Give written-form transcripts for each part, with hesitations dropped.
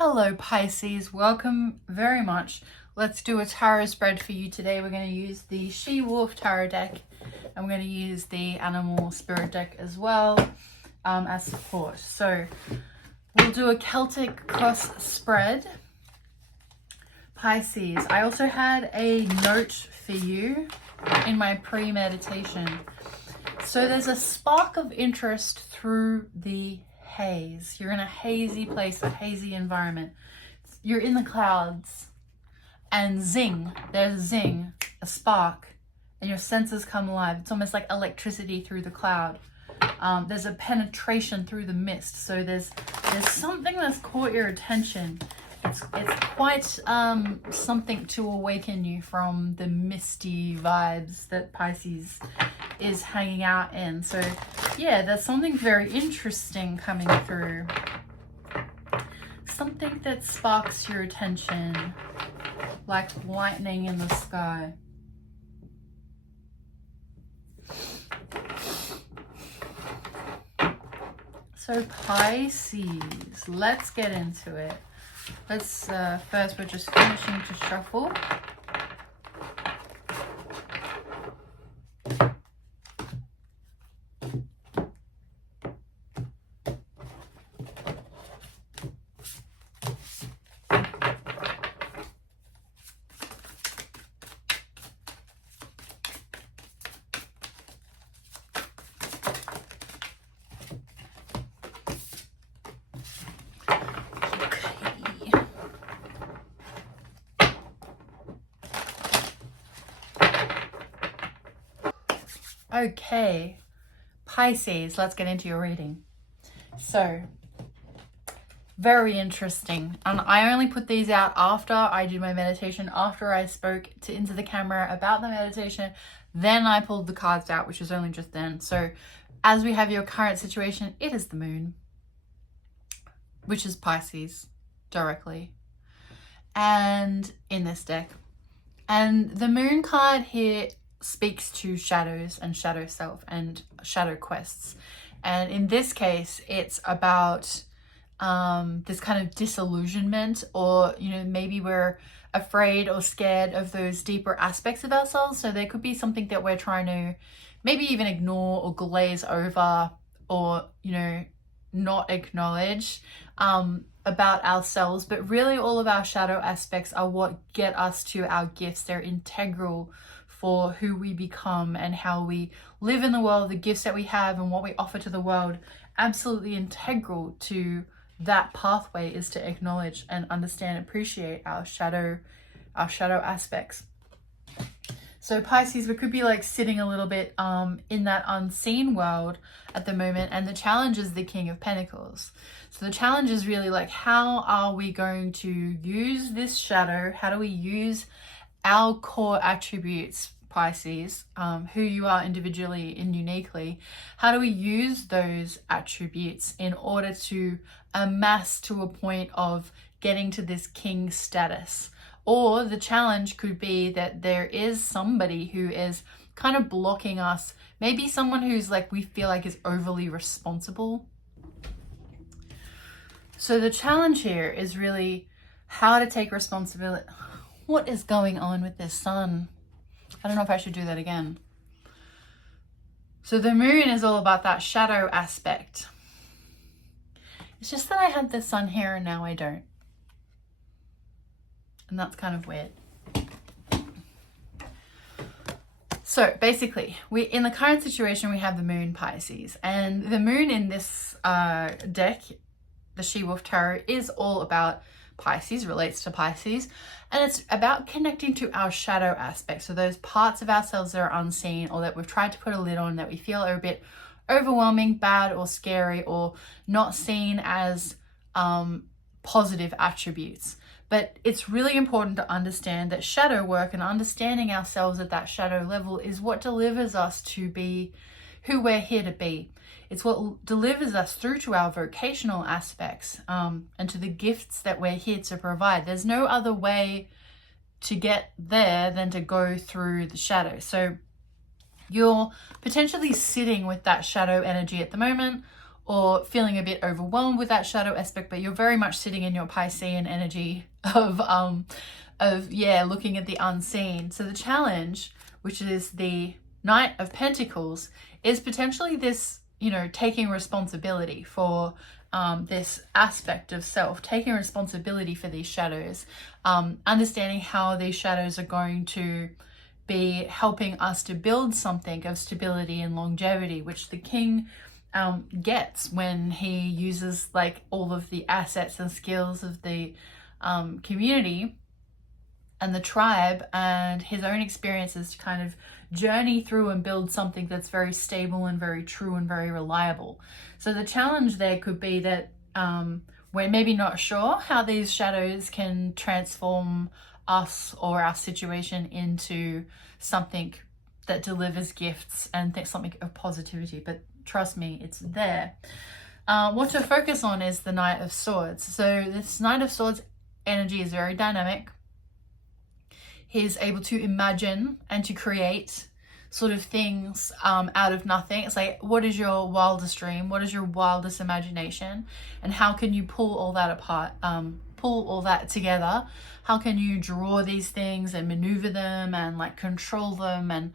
Hello Pisces, welcome very much. Let's do a tarot spread for you today. We're going to use the She-Wolf Tarot deck and we're going to use the Animal Spirit deck as well as support. So we'll do a Celtic cross spread. Pisces, I also had a note for you in my pre-meditation. So there's a spark of interest through the haze. You're in a hazy place, a hazy environment. You're in the clouds and zing, there's zing, a spark, and your senses come alive. It's almost like electricity through the cloud. There's a penetration through the mist. So there's something that's caught your attention. It's quite something to awaken you from the misty vibes that Pisces is hanging out in. So yeah, there's something very interesting coming through. Something that sparks your attention like lightning in the sky. So Pisces, let's get into it. Let's first, we're just finishing to shuffle. Okay, Pisces, let's get into your reading. So, very interesting. And I only put these out after I did my meditation, after I spoke into the camera about the meditation. Then I pulled the cards out, which was only just then. So, as we have your current situation, it is the moon, which is Pisces directly, and in this deck. And the moon card here speaks to shadows and shadow self and shadow quests, and in this case it's about this kind of disillusionment, or maybe we're afraid or scared of those deeper aspects of ourselves. So there could be something that we're trying to maybe even ignore or glaze over, or not acknowledge about ourselves. But really all of our shadow aspects are what get us to our gifts. They're integral for who we become and how we live in the world, the gifts that we have and what we offer to the world. Absolutely integral to that pathway is to acknowledge and understand, appreciate our shadow aspects. So Pisces, we could be like sitting a little bit in that unseen world at the moment, and the challenge is the King of Pentacles. So the challenge is really like, how are we going to use this shadow? How do we use our core attributes, Pisces, who you are individually and uniquely? How do we use those attributes in order to amass to a point of getting to this king status? Or the challenge could be that there is somebody who is kind of blocking us, maybe someone who's like, we feel like is overly responsible. So the challenge here is really how to take responsibility. What is going on with this sun? I don't know if I should do that again. So the moon is all about that shadow aspect. It's just that I had the sun here and now I don't. And that's kind of weird. So basically, in the current situation, we have the moon, Pisces. And the moon in this deck, the She-Wolf Tarot, is all about Pisces, relates to Pisces, and it's about connecting to our shadow aspects. So those parts of ourselves that are unseen, or that we've tried to put a lid on, that we feel are a bit overwhelming, bad, or scary, or not seen as positive attributes. But it's really important to understand that shadow work and understanding ourselves at that shadow level is what delivers us to be who we're here to be. It's what delivers us through to our vocational aspects and to the gifts that we're here to provide. There's no other way to get there than to go through the shadow. So you're potentially sitting with that shadow energy at the moment, or feeling a bit overwhelmed with that shadow aspect, but you're very much sitting in your Piscean energy of looking at the unseen. So the challenge, which is the Knight of Pentacles, is potentially this, you know, taking responsibility for this aspect of self, taking responsibility for these shadows, understanding how these shadows are going to be helping us to build something of stability and longevity, which the King gets when he uses like all of the assets and skills of the community and the tribe and his own experiences to kind of journey through and build something that's very stable and very true and very reliable. So the challenge there could be that we're maybe not sure how these shadows can transform us or our situation into something that delivers gifts and something of positivity, but trust me, it's there. What to focus on is the Knight of Swords. So this Knight of Swords energy is very dynamic. He's able to imagine and to create sort of things out of nothing. It's like, what is your wildest dream? What is your wildest imagination? And how can you pull all that apart, pull all that together? How can you draw these things and maneuver them and like control them and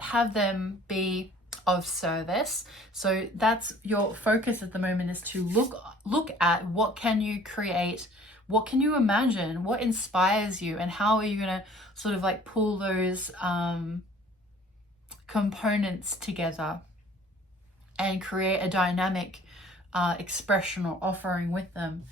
have them be of service? So that's your focus at the moment, is to look at what can you create, what can you imagine, what inspires you, and how are you going to sort of like pull those components together and create a dynamic expression or offering with them.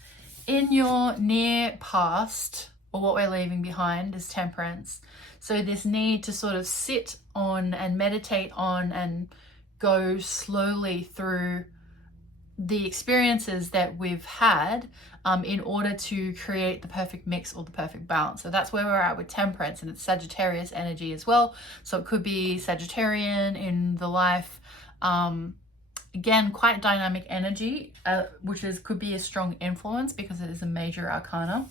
In your near past, or what we're leaving behind, is Temperance. So this need to sort of sit on and meditate on and go slowly through the experiences that we've had in order to create the perfect mix or the perfect balance. So that's where we're at with Temperance, and it's Sagittarius energy as well. So it could be Sagittarian in the life. Again, quite dynamic energy, which could be a strong influence because it is a major arcana.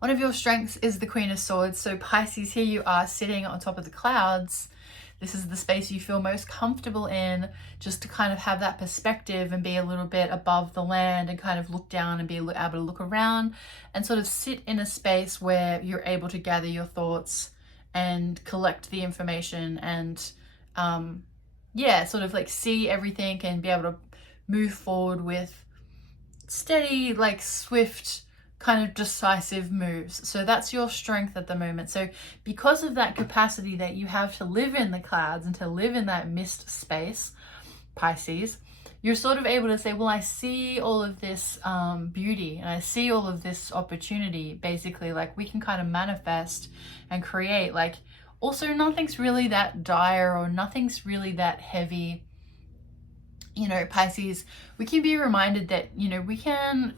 One of your strengths is the Queen of Swords. So Pisces, here you are sitting on top of the clouds. This is the space you feel most comfortable in, just to kind of have that perspective and be a little bit above the land and kind of look down and be able to look around and sort of sit in a space where you're able to gather your thoughts and collect the information and sort of like see everything and be able to move forward with steady, like swift, kind of decisive moves. So that's your strength at the moment. So because of that capacity that you have to live in the clouds and to live in that mist space, Pisces, you're sort of able to say, well, I see all of this beauty and I see all of this opportunity. Basically, like, we can kind of manifest and create. Like, also, nothing's really that dire or nothing's really that heavy. You know, Pisces, we can be reminded that, you know, we can,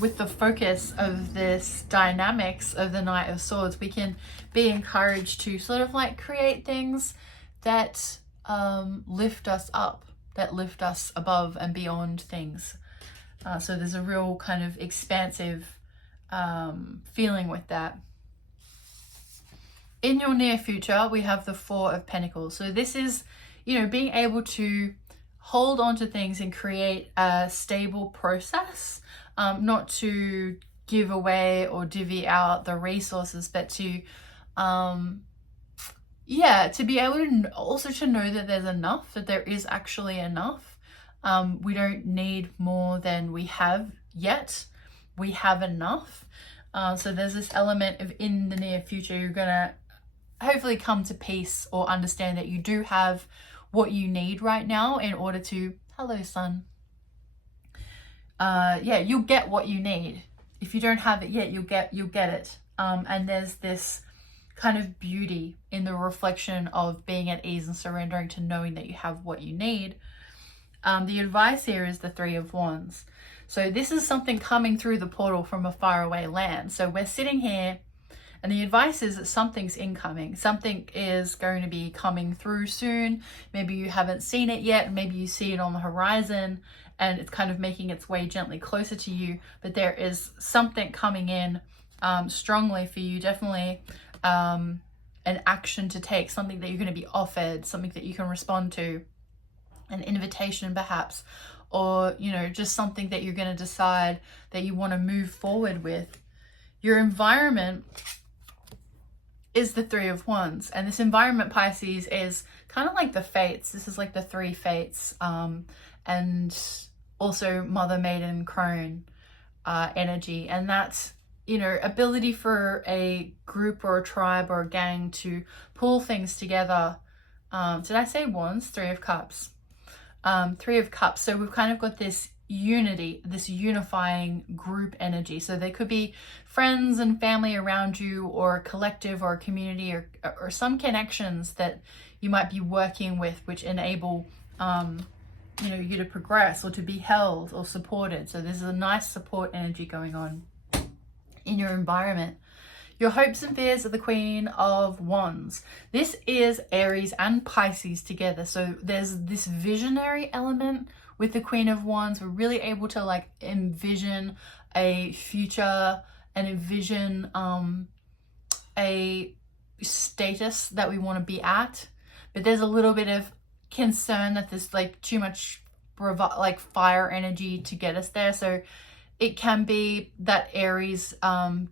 with the focus of this dynamics of the Knight of Swords, we can be encouraged to sort of like create things that lift us up, that lift us above and beyond things. So there's a real kind of expansive feeling with that. In your near future, we have the Four of Pentacles. So this is, you know, being able to hold on to things and create a stable process. Not to give away or divvy out the resources, but to be able to also to know that there's enough, that there is actually enough. We don't need more than we have yet. We have enough. So there's this element of, in the near future, you're gonna hopefully come to peace or understand that you do have what you need right now in order to, hello sun. You'll get what you need. If you don't have it yet, you'll get it. And there's this kind of beauty in the reflection of being at ease and surrendering to knowing that you have what you need. The advice here is the Three of Wands. So this is something coming through the portal from a faraway land. So we're sitting here and the advice is that something's incoming. Something is going to be coming through soon. Maybe you haven't seen it yet. Maybe you see it on the horizon and it's kind of making its way gently closer to you. But there is something coming in strongly for you. Definitely an action to take, something that you're going to be offered, something that you can respond to. an invitation perhaps, or, you know, just something that you're going to decide that you want to move forward with. Your environment is the Three of Wands, and this environment, Pisces, is kind of like the fates. This is like the three fates, and also Mother, Maiden, Crone energy, and that's, you know, ability for a group or a tribe or a gang to pull things together. Did I say Wands? Three of Cups. Three of Cups. So we've kind of got this unity, this unifying group energy. So there could be friends and family around you, or a collective or a community, or some connections that you might be working with, which enable you know, you to progress or to be held or supported. So there's a nice support energy going on in your environment. Your hopes and fears are the Queen of Wands. This is Aries and Pisces together. So there's this visionary element with the Queen of Wands. We're really able to like envision a future and envision a status that we want to be at. But there's a little bit of concern that there's like too much like fire energy to get us there. So it can be that Aries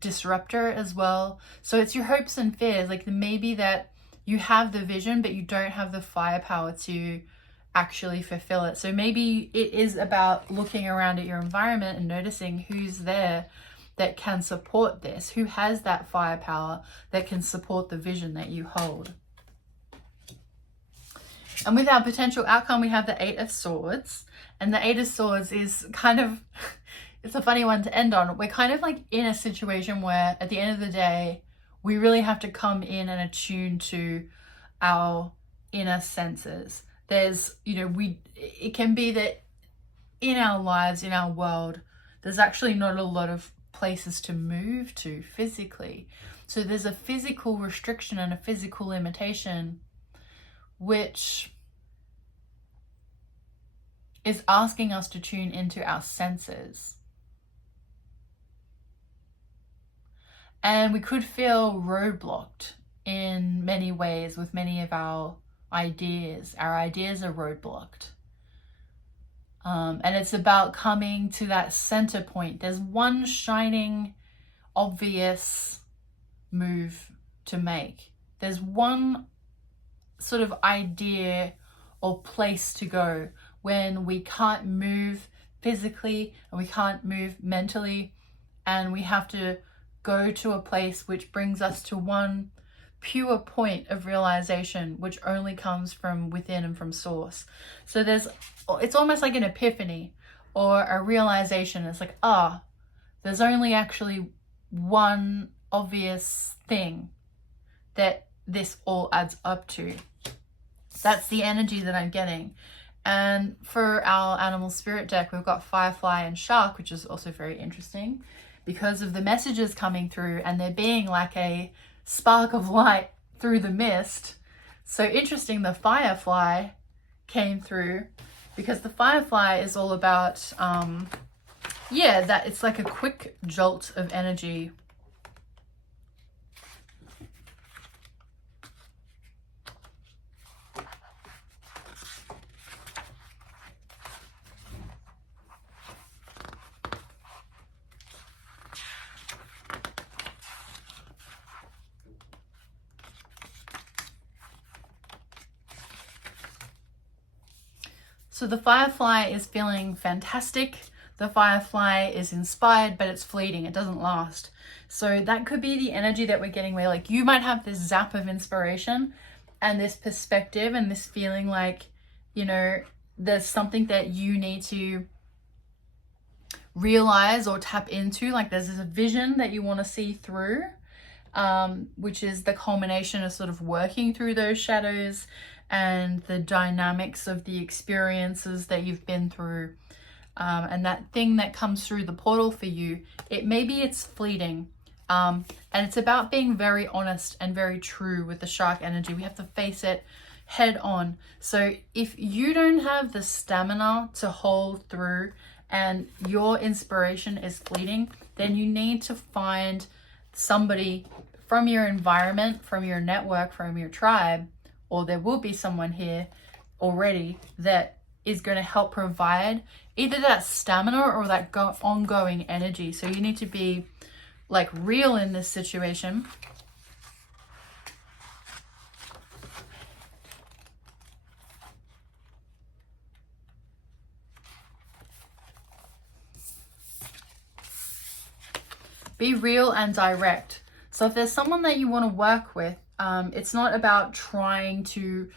disruptor as well. So it's your hopes and fears, like maybe that you have the vision but you don't have the firepower to actually fulfill it. So maybe it is about looking around at your environment and noticing who's there that can support this, who has that firepower that can support the vision that you hold. And with our potential outcome, we have the Eight of Swords. And the Eight of Swords is kind of, it's a funny one to end on. We're kind of like in a situation where at the end of the day, we really have to come in and attune to our inner senses. There's, you know, it can be that in our lives, in our world, there's actually not a lot of places to move to physically. So there's a physical restriction and a physical limitation, which is asking us to tune into our senses. And we could feel roadblocked in many ways with many of our ideas. Our ideas are roadblocked. And it's about coming to that center point. There's one shining, obvious move to make. There's one sort of idea or place to go when we can't move physically and we can't move mentally, and we have to go to a place which brings us to one pure point of realization, which only comes from within and from source. So it's almost like an epiphany or a realization. It's like, there's only actually one obvious thing that this all adds up to. That's the energy that I'm getting. And for our animal spirit deck, we've got Firefly and Shark, which is also very interesting because of the messages coming through and there being like a spark of light through the mist. So interesting, the Firefly came through because the Firefly is all about, that it's like a quick jolt of energy. So the Firefly is feeling fantastic. The Firefly is inspired, but it's fleeting. It doesn't last. So that could be the energy that we're getting where like you might have this zap of inspiration and this perspective and this feeling like, you know, there's something that you need to realize or tap into. Like there's a vision that you want to see through, which is the culmination of sort of working through those shadows and the dynamics of the experiences that you've been through, and that thing that comes through the portal for you, it's fleeting, and it's about being very honest and very true with the Shark energy. We have to face it head on. So if you don't have the stamina to hold through and your inspiration is fleeting, then you need to find somebody from your environment, from your network, from your tribe, or there will be someone here already that is going to help provide either that stamina or that ongoing energy. So you need to be like real in this situation. Be real and direct. So if there's someone that you want to work with, it's not about trying to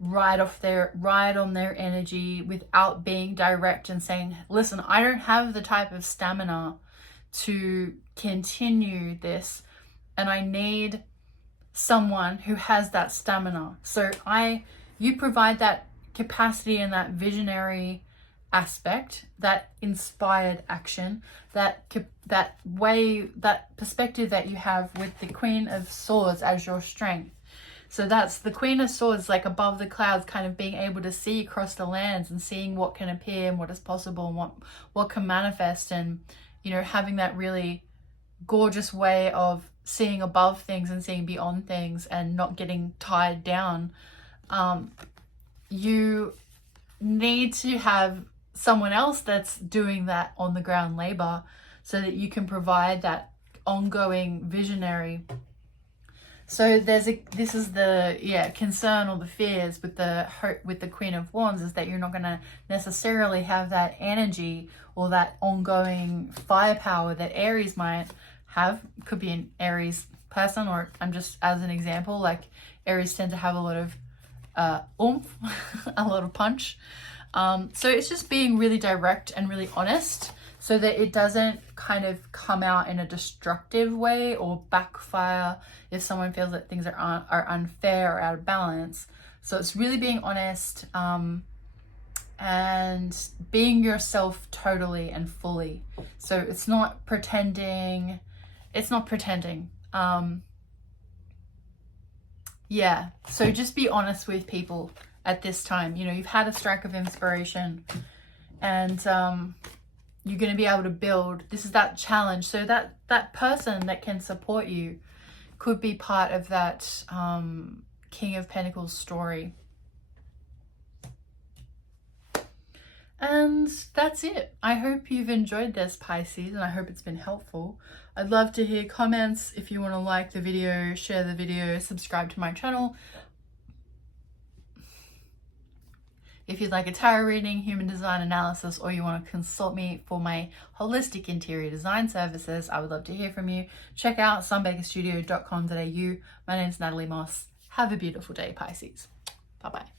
ride on their energy without being direct and saying, listen, I don't have the type of stamina to continue this, and I need someone who has that stamina. So you provide that capacity and that visionary aspect, that inspired action, that perspective that you have with the Queen of Swords as your strength. So that's the Queen of Swords, like above the clouds, kind of being able to see across the lands and seeing what can appear and what is possible and what can manifest, and, you know, having that really gorgeous way of seeing above things and seeing beyond things and not getting tied down. You need to have someone else that's doing that on the ground labor so that you can provide that ongoing visionary. So this is the concern or the fears with the Queen of Wands, is that you're not going to necessarily have that energy or that ongoing firepower that Aries might have. Could be an Aries person, or I'm just as an example, like Aries tend to have a lot of oomph, a lot of punch. So it's just being really direct and really honest, so that it doesn't kind of come out in a destructive way or backfire if someone feels that things are unfair or out of balance. So it's really being honest, and being yourself totally and fully. So it's not pretending. Yeah, so just be honest with people at this time. You know, you've had a strike of inspiration, and you're going to be able to build. This is that challenge. So that person that can support you could be part of that King of Pentacles story. And that's it. I hope you've enjoyed this, Pisces, and I hope it's been helpful. I'd love to hear comments. If you want to like the video, share the video, subscribe to my channel. If you'd like a tarot reading, human design analysis, or you want to consult me for my holistic interior design services, I would love to hear from you. Check out sunbakerstudio.com.au. My name's Natalie Moss. Have a beautiful day, Pisces. Bye-bye.